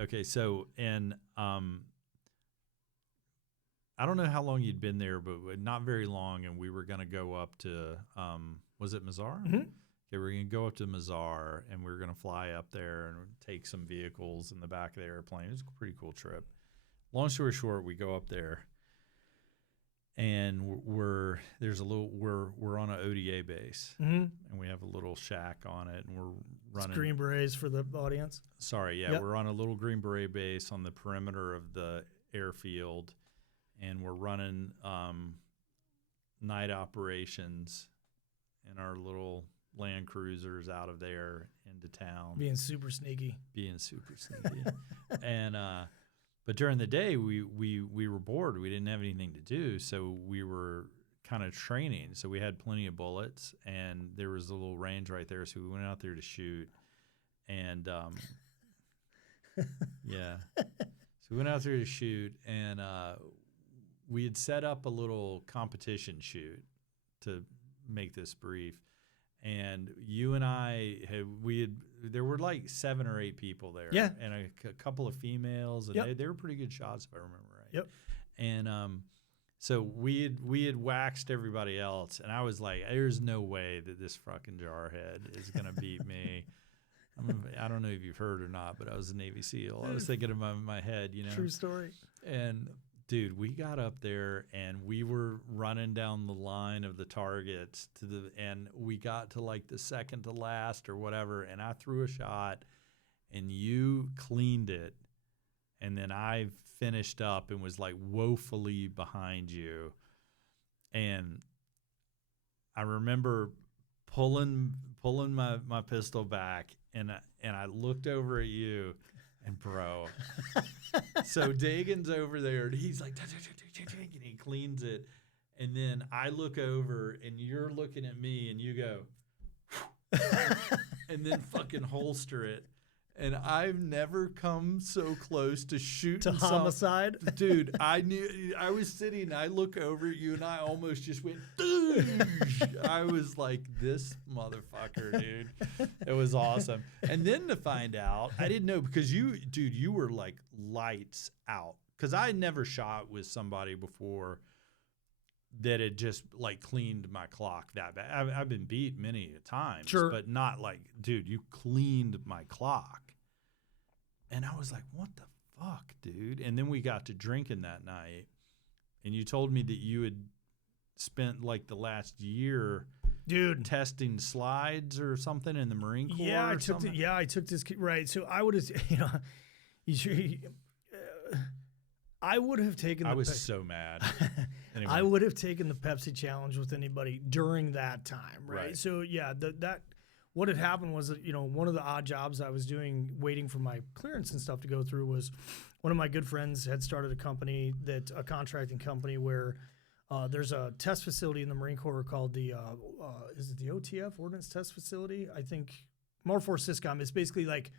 Okay, so and I don't know how long you'd been there, but not very long, and we were going to go up to was it Mazar? Mm-hmm. Okay, we're going to go up to Mazar, and we were going to fly up there and take some vehicles in the back of the airplane. It was a pretty cool trip. Long story short, we go up there, and we're on an ODA base, Mm-hmm. and we have a little shack on it, and we're running. It's Green Berets for the audience. Sorry, yeah, Yep. we're on a little Green Beret base on the perimeter of the airfield, and we're running night operations in our little Land Cruisers out of there into town. Being super sneaky. And but during the day we were bored. We didn't have anything to do, so we were kind of training. So we had plenty of bullets, and there was a little range right there, so we went out there to shoot. And yeah. So we went out there to shoot, and we had set up a little competition shoot to make this brief. And you and I there were like 7 or 8 people there. Yeah. And a couple of females, and Yep. they were pretty good shots if I remember right. Yep. And so we had waxed everybody else, and I was like, there's no way that this fucking jarhead is gonna beat me. I don't know if you've heard or not, but I was a Navy SEAL. I was thinking in my head, you know. True story. And dude, we got up there and we were running down the line of the targets and we got to like the second to last or whatever, and I threw a shot and you cleaned it, and then I finished up and was like woefully behind you. And I remember pulling my pistol back, and I looked over at you, and bro, so Dagan's over there, and he's like, and he cleans it, and then I look over, and you're looking at me, and you go, and then fucking holster it. And I've never come so close to shooting To homicide? Dude, I knew. I was sitting, I look over at you, and I almost just went, "Doosh." I was like, this motherfucker, dude. It was awesome. And then to find out, I didn't know, because you were like lights out. Because I never shot with somebody before that had just like cleaned my clock that bad. I've been beat many times, Sure. but not like, dude, you cleaned my clock. And I was like, what the fuck, dude? And then we got to drinking that night, and you told me that you had spent like the last year, dude, testing slides or something in the Marine Corps. Yeah, I took this. Right. So I would have, I would have taken. I was so mad. Anyway. I would have taken the Pepsi challenge with anybody during that time, right? Right. So yeah, that what had happened was that, one of the odd jobs I was doing, waiting for my clearance and stuff to go through, was one of my good friends had started a contracting company where there's a test facility in the Marine Corps called the is it the OTF, Ordnance Test Facility? I think More Force Syscom. It's basically like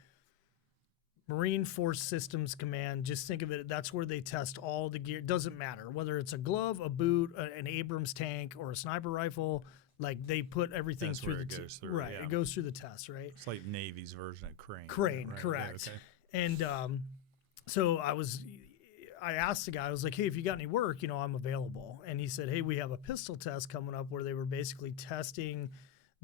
Marine Force Systems Command. Just think of it. That's where they test all the gear. It doesn't matter whether it's a glove, a boot, an Abrams tank, or a sniper rifle. Like, they put everything That's through where the it goes through. right. Yeah. It goes through the test, right? It's like Navy's version of Crane. Crane, right? correct. Yeah, okay. And so I asked the guy, I was like, hey, if you got any work, I'm available. And he said, hey, we have a pistol test coming up where they were basically testing.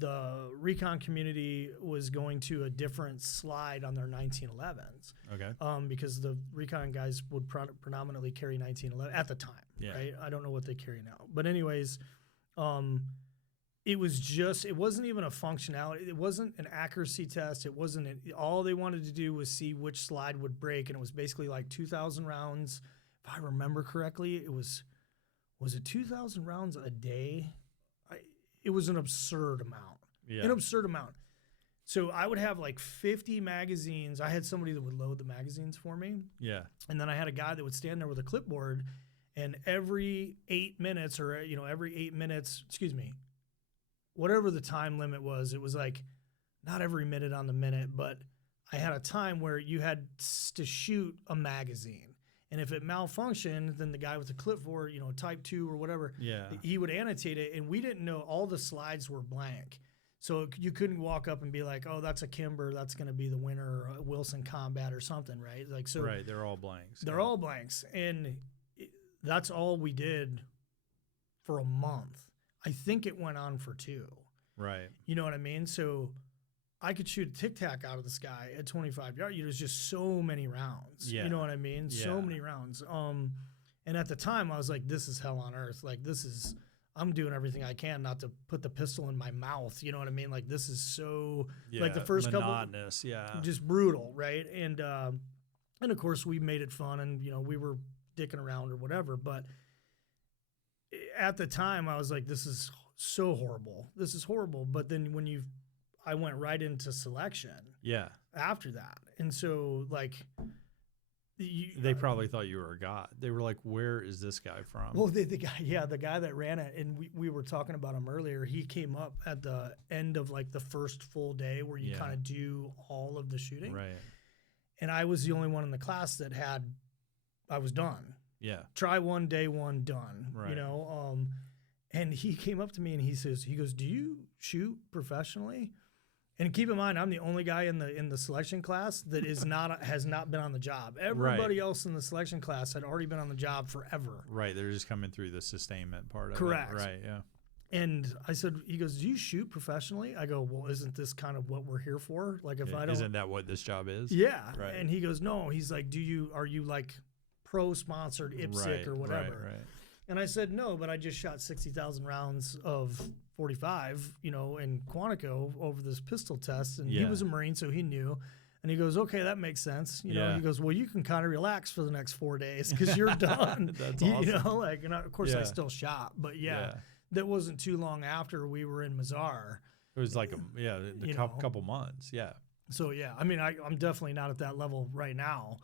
The recon community was going to a different slide on their 1911s. Okay. Because the recon guys would predominantly carry 1911 at the time, Yeah. right? I don't know what they carry now. But anyways, it wasn't even a functionality. It wasn't an accuracy test. It wasn't all they wanted to do was see which slide would break. And it was basically like 2,000 rounds. If I remember correctly, it was it 2,000 rounds a day? It was an absurd amount. Yeah. An absurd amount. So I would have like 50 magazines. I had somebody that would load the magazines for me. Yeah. And then I had a guy that would stand there with a clipboard, and every 8 minutes whatever the time limit was, it was like not every minute on the minute, but I had a time where you had to shoot a magazine. And if it malfunctioned, then the guy with the clipboard, type 2 or whatever, Yeah. he would annotate it. And we didn't know, all the slides were blank. So you couldn't walk up and be like, oh, that's a Kimber, that's going to be the winner, or a Wilson Combat or something, right? Like, so Right. They're all blanks. they're all blanks. And that's all we did for a month. I think it went on for 2. Right. You know what I mean? So I could shoot a tic-tac out of the sky at 25 yards. There's just so many rounds. Yeah. You know what I mean? Yeah. So many rounds. And at the time, I was like, this is hell on earth. Like, I'm doing everything I can not to put the pistol in my mouth. You know what I mean? Like, this is so, like the first monotonous, couple, just brutal, right? And of course, we made it fun and, we were dicking around or whatever. But at the time, I was like, this is so horrible. This is horrible. But then I went right into selection. Yeah. After that. And so, like, they probably thought you were a god. They were like, where is this guy from? Well, the guy that ran it, and we were talking about him earlier, he came up at the end of like the first full day where you kind of do all of the shooting. Right. And I was the only one in the class that I was done. Yeah. Try one, day one, done. Right. And he came up to me and he goes, do you shoot professionally? And keep in mind, I'm the only guy in the selection class that has not been on the job. Everybody else in the selection class had already been on the job forever. Right, they're just coming through the sustainment part of Correct. it. Right, yeah. And I said, he goes, do you shoot professionally? I go, well, isn't this kind of what we're here for? Like, if I don't, isn't that what this job is? Yeah. Right. And he goes, no. He's like, are you like pro sponsored IPSC or whatever? Right. And I said, no, but I just shot 60,000 rounds of 45, in Quantico over this pistol test. And he was a Marine, so he knew. And he goes, okay, that makes sense. He goes, well, you can kind of relax for the next 4 days because you're done. That's awesome. And of course I still shot. But that wasn't too long after we were in Mazar. It was like, a couple months. Yeah. So, I mean, I'm definitely not at that level right now.